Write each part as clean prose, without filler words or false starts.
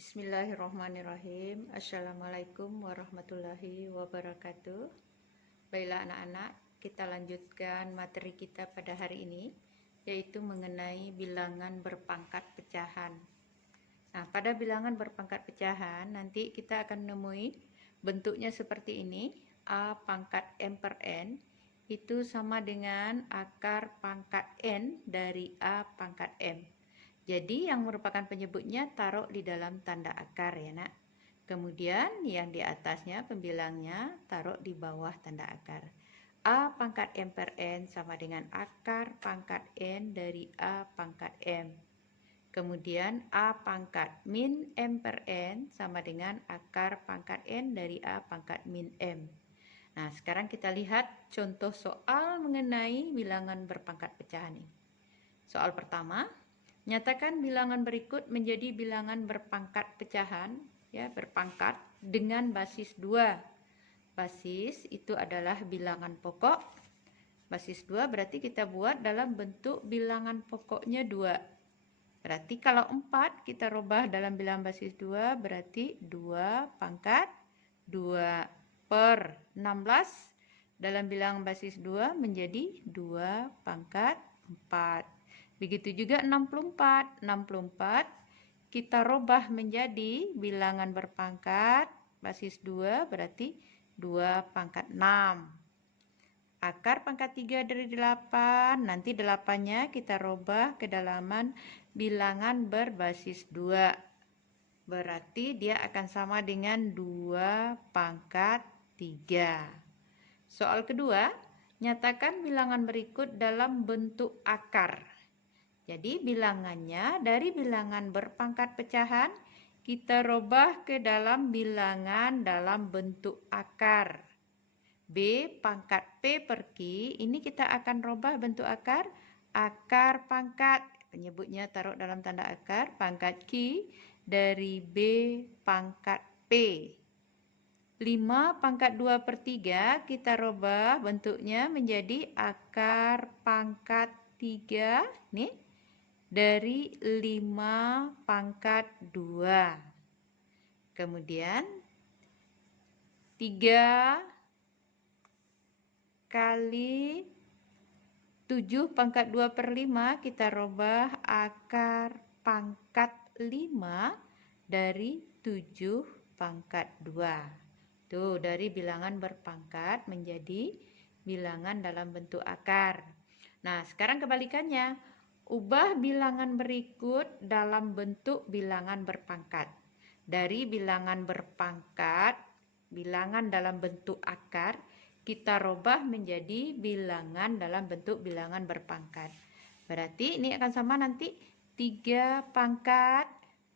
Bismillahirrahmanirrahim. Assalamualaikum warahmatullahi wabarakatuh. Baiklah anak-anak, kita lanjutkan materi kita pada hari ini, yaitu mengenai bilangan berpangkat pecahan. Nah, pada bilangan berpangkat pecahan, nanti kita akan menemui bentuknya seperti ini. A pangkat M per N itu sama dengan akar pangkat N dari A pangkat M. Jadi yang merupakan penyebutnya taruh di dalam tanda akar ya nak. Kemudian yang di atasnya pembilangnya taruh di bawah tanda akar. A pangkat M per N sama dengan akar pangkat N dari A pangkat M. Kemudian A pangkat min M per N sama dengan akar pangkat N dari A pangkat min M. Nah, sekarang kita lihat contoh soal mengenai bilangan berpangkat pecahan ini. Soal pertama, nyatakan bilangan berikut menjadi bilangan berpangkat pecahan, ya, berpangkat dengan basis 2. Basis itu adalah bilangan pokok. Basis 2 berarti kita buat dalam bentuk bilangan pokoknya 2. Berarti kalau 4 kita rubah dalam bilangan basis 2 berarti 2 pangkat 2 per 16 dalam bilangan basis 2 menjadi 2 pangkat 4. Begitu juga 64. 64 kita rubah menjadi bilangan berpangkat basis 2 berarti 2 pangkat 6. Akar pangkat 3 dari 8, nanti 8-nya kita rubah ke dalaman bilangan berbasis 2. Berarti dia akan sama dengan 2 pangkat 3. Soal kedua, nyatakan bilangan berikut dalam bentuk akar. Jadi bilangannya dari bilangan berpangkat pecahan kita rubah ke dalam bilangan dalam bentuk akar. B pangkat P per Q, ini kita akan rubah bentuk akar pangkat, penyebutnya taruh dalam tanda akar, pangkat Q dari B pangkat P. 5 pangkat 2 per 3 kita rubah bentuknya menjadi akar pangkat 3 nih dari 5 pangkat 2. Kemudian 3 kali 7 pangkat 2 per 5 kita rubah akar pangkat 5 dari 7 pangkat 2. Tuh, dari bilangan berpangkat menjadi bilangan dalam bentuk akar. Nah, sekarang kebalikannya. Ubah bilangan berikut dalam bentuk bilangan berpangkat. Dari bilangan berpangkat, bilangan dalam bentuk akar, kita rubah menjadi bilangan dalam bentuk bilangan berpangkat. Berarti ini akan sama nanti 3 pangkat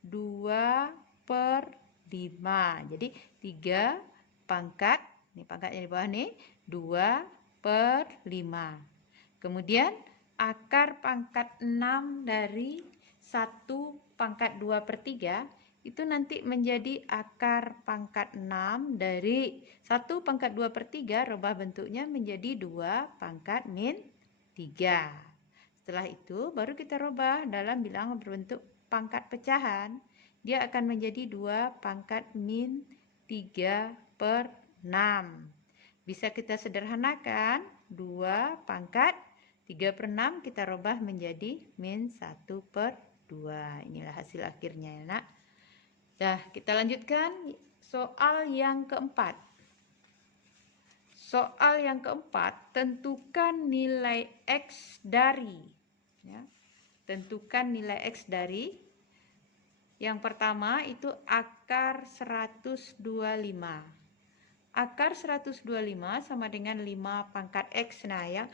2 per 5. Jadi 3 pangkat, ini pangkatnya di bawah nih, 2 per 5. Kemudian akar pangkat 6 dari 1 pangkat 2 per 3 itu nanti menjadi akar pangkat 6 dari 1 pangkat 2 per 3 rubah bentuknya menjadi 2 pangkat min 3. Setelah itu baru kita rubah dalam bilangan berbentuk pangkat pecahan. Dia akan menjadi 2 pangkat min 3 per 6. Bisa kita sederhanakan, 2 pangkat 3 per 6 kita rubah menjadi min 1 per 2. Inilah hasil akhirnya ya nak. Nah, kita lanjutkan soal yang keempat. Soal yang keempat, tentukan nilai X dari. Ya, tentukan nilai X dari. Yang pertama itu akar 125. Akar 125 sama dengan 5 pangkat X. Nah ya,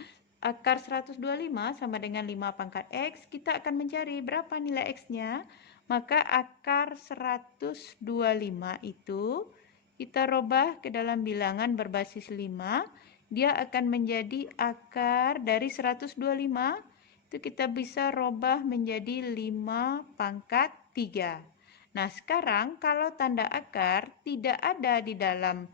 akar 125 sama dengan 5 pangkat X, kita akan mencari berapa nilai X-nya. Maka akar 125 itu kita rubah ke dalam bilangan berbasis 5. Dia akan menjadi akar dari 125. Itu kita bisa rubah menjadi 5 pangkat 3. Nah sekarang kalau tanda akar tidak ada di dalam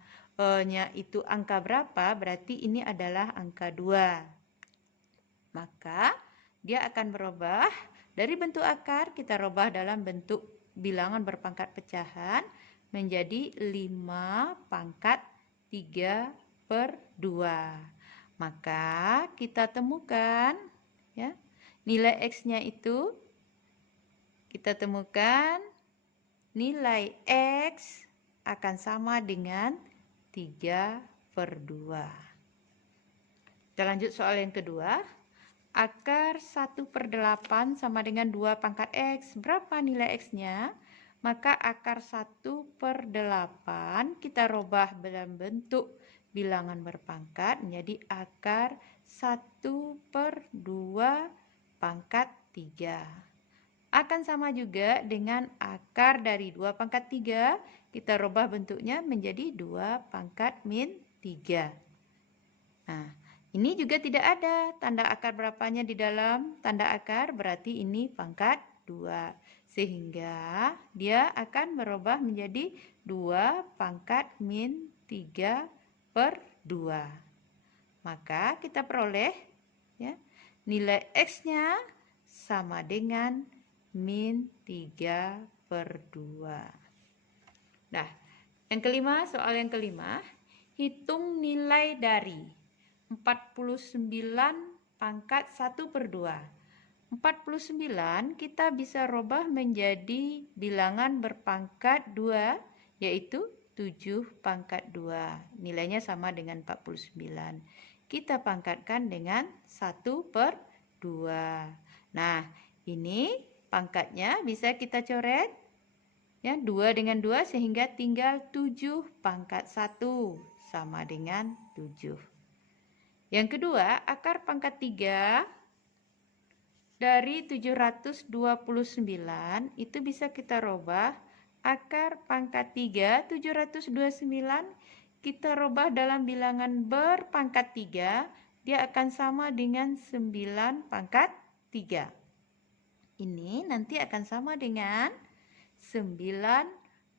nya itu angka berapa, berarti ini adalah angka 2. Maka dia akan berubah dari bentuk akar kita rubah dalam bentuk bilangan berpangkat pecahan menjadi 5 pangkat 3/2. Maka kita temukan ya, nilai X-nya itu kita temukan nilai X akan sama dengan 3/2. Kita lanjut soal yang kedua. Akar 1/8 sama dengan 2 pangkat X. Berapa nilai X-nya? Maka akar 1/8 kita rubah dalam bentuk bilangan berpangkat menjadi akar 1/2 pangkat 3. Akan sama juga dengan akar dari 2 pangkat 3, kita rubah bentuknya menjadi 2 pangkat min 3. Nah, ini juga tidak ada tanda akar berapanya di dalam tanda akar, berarti ini pangkat 2. Sehingga dia akan berubah menjadi 2 pangkat min 3/2. Maka kita peroleh ya, nilai X-nya sama dengan min 3/2. Nah, yang kelima, soal yang kelima, hitung nilai dari 49 pangkat 1/2. 49 kita bisa rubah menjadi bilangan berpangkat 2, yaitu 7 pangkat 2. Nilainya sama dengan 49. Kita pangkatkan dengan 1/2. Nah, ini pangkatnya bisa kita coret. Ya, 2 dengan 2 sehingga tinggal 7 pangkat 1 sama dengan 7. Yang kedua, akar pangkat 3 dari 729 itu bisa kita rubah. Akar pangkat 3, 729 kita rubah dalam bilangan berpangkat 3, dia akan sama dengan 9 pangkat 3. Ini nanti akan sama dengan 9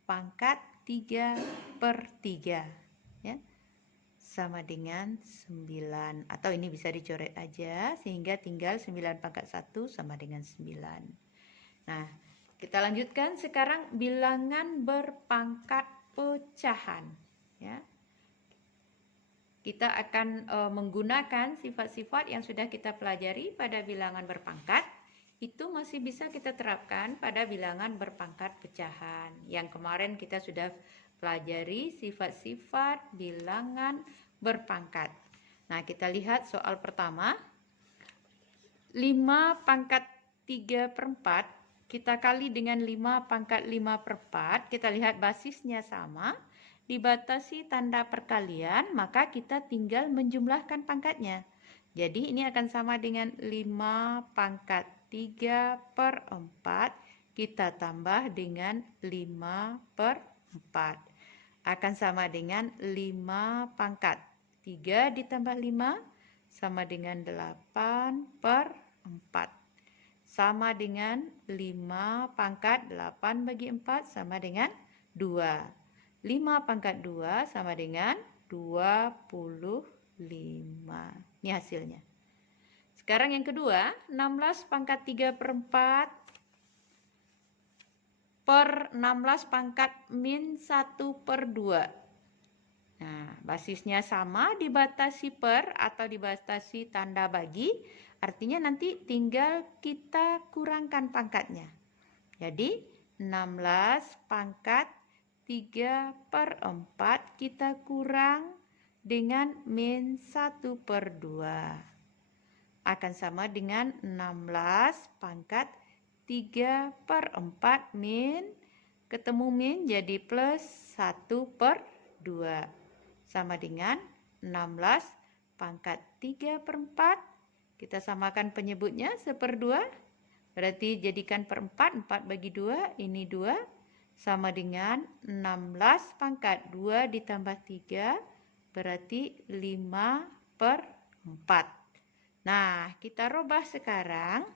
pangkat 3/3. Ya. Sama dengan 9, atau ini bisa dicoret aja sehingga tinggal 9 pangkat 1 sama dengan 9. Nah, kita lanjutkan sekarang bilangan berpangkat pecahan ya. Kita akan menggunakan sifat-sifat yang sudah kita pelajari pada bilangan berpangkat, itu masih bisa kita terapkan pada bilangan berpangkat pecahan. Yang kemarin kita sudah pelajari sifat-sifat bilangan berpangkat. Nah, kita lihat soal pertama. 5 pangkat 3/4 kita kali dengan 5 pangkat 5/4. Kita lihat basisnya sama, dibatasi tanda perkalian, maka kita tinggal menjumlahkan pangkatnya. Jadi ini akan sama dengan 5 pangkat 3/4 kita tambah dengan 5/4. Akan sama dengan 5 pangkat 3 ditambah 5 sama dengan 8/4. Sama dengan 5 pangkat 8 bagi 4 sama dengan 2. 5 pangkat 2 sama dengan 25. Ini hasilnya. Sekarang yang kedua, 16 pangkat 3/4 per 16 pangkat min 1/2. Nah, basisnya sama, dibatasi per atau dibatasi tanda bagi, artinya nanti tinggal kita kurangkan pangkatnya. Jadi 16 pangkat 3/4 kita kurang dengan min 1/2. Akan sama dengan 16 pangkat 3/4 min, ketemu min jadi plus 1/2. Sama dengan 16 pangkat 3/4. Kita samakan penyebutnya 1/2. Berarti jadikan per 4, 4 bagi 2, ini 2. Sama dengan 16 pangkat 2 ditambah 3, berarti 5/4. Nah, kita rubah sekarang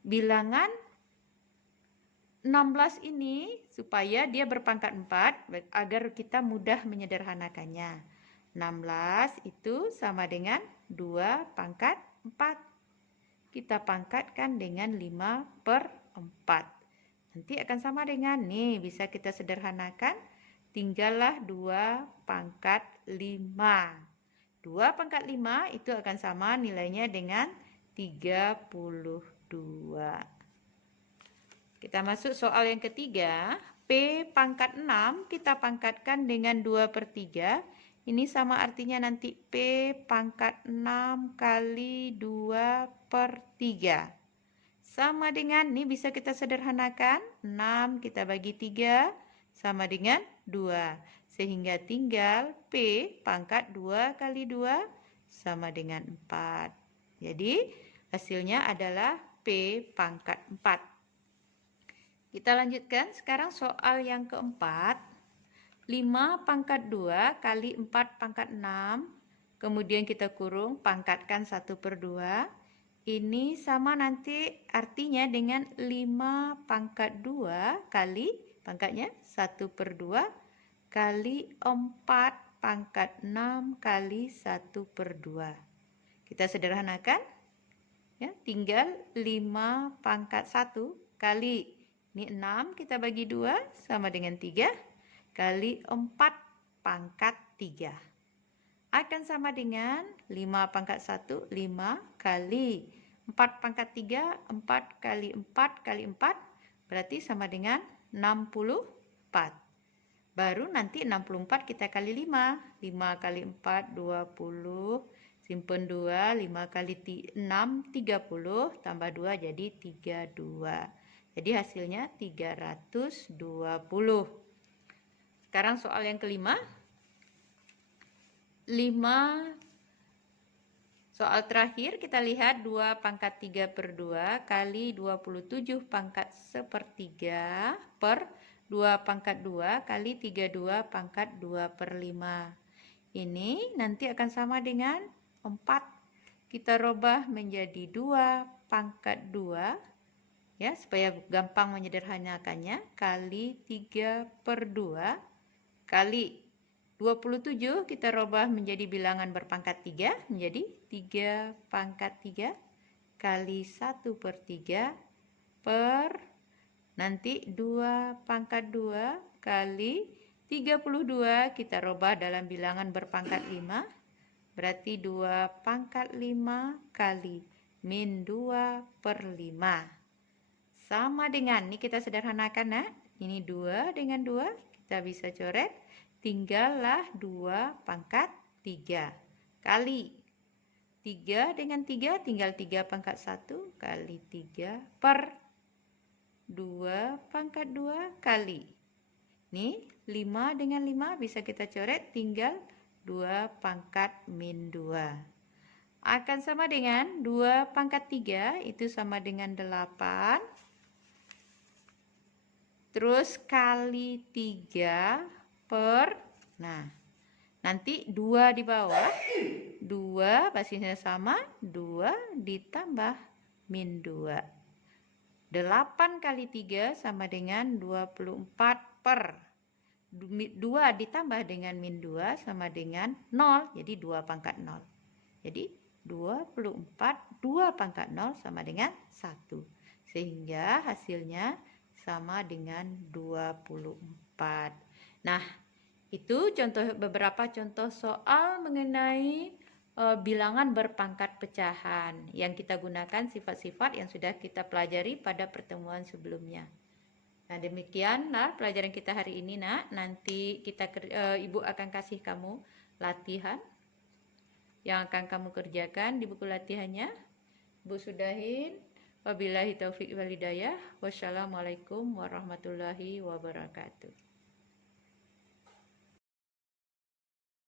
bilangan 16 ini supaya dia berpangkat 4 agar kita mudah menyederhanakannya. 16 itu sama dengan 2 pangkat 4. Kita pangkatkan dengan 5/4. nanti akan sama dengan nih, bisa kita sederhanakan, tinggallah 2 pangkat 5. 2 pangkat 5 itu akan sama nilainya dengan 32. Kita masuk soal yang ketiga. P pangkat 6 kita pangkatkan dengan 2/3. Ini sama artinya nanti P pangkat 6 kali 2/3. Sama dengan, ini bisa kita sederhanakan. 6 kita bagi 3 sama dengan 2. Sehingga tinggal P pangkat 2 kali 2 sama dengan 4. Jadi hasilnya adalah P pangkat 4. Kita lanjutkan sekarang soal yang keempat. 5 pangkat 2 kali 4 pangkat 6. Kemudian kita kurung, pangkatkan 1/2. Ini sama nanti artinya dengan 5 pangkat 2 kali, pangkatnya 1/2 kali 4 pangkat 6 kali 1/2. Kita sederhanakan. Ya, tinggal 5 pangkat 1 kali, ini 6 kita bagi 2 sama dengan 3 kali 4 pangkat 3. Akan sama dengan 5 pangkat 1, 5 kali 4 pangkat 3, 4 kali 4 kali 4, berarti sama dengan 64. Baru nanti 64 kita kali 5. 5 kali 4, 20. Simpen 2, 5 kali 6, 30. Tambah 2 jadi 32. Jadi hasilnya 320. Sekarang soal yang kelima. 5 soal terakhir kita lihat 2 pangkat 3/2 kali 27 pangkat 1/3 per 2 pangkat 2 kali 32 pangkat 2/5. Ini nanti akan sama dengan 4. Kita rubah menjadi 2 pangkat 2 ya, supaya gampang menyederhanakannya, kali 3/2 kali 27 kita rubah menjadi bilangan berpangkat 3 menjadi 3 pangkat 3 kali 1/3 per nanti 2 pangkat 2 kali 32 kita rubah dalam bilangan berpangkat 5 berarti 2 pangkat 5 kali min 2/5 sama dengan, ini kita sederhanakan nah, ini 2 dengan 2 kita bisa coret, tinggallah 2 pangkat 3 kali 3 dengan 3 tinggal 3 pangkat 1 kali 3 per 2 pangkat 2 kali. Nih 5 dengan 5 bisa kita coret, tinggal 2 pangkat min 2. Akan sama dengan 2 pangkat 3 itu sama dengan 8. Terus kali 3 per, nah nanti 2 di bawah, 2 basisnya sama, 2 ditambah min 2. 8 kali 3 sama dengan 24 per 2 ditambah dengan min 2 sama dengan 0, jadi 2 pangkat 0. Jadi 24, 2 pangkat 0 sama dengan 1. Sehingga hasilnya sama dengan 24. Nah, itu beberapa contoh soal mengenai bilangan berpangkat pecahan yang kita gunakan sifat-sifat yang sudah kita pelajari pada pertemuan sebelumnya. Nah, demikianlah pelajaran kita hari ini, Nak. Nanti Ibu akan kasih kamu latihan yang akan kamu kerjakan di buku latihannya. Ibu sudahin. Wabillahi taufiq wal hidayah. Wassalamualaikum warahmatullahi wabarakatuh.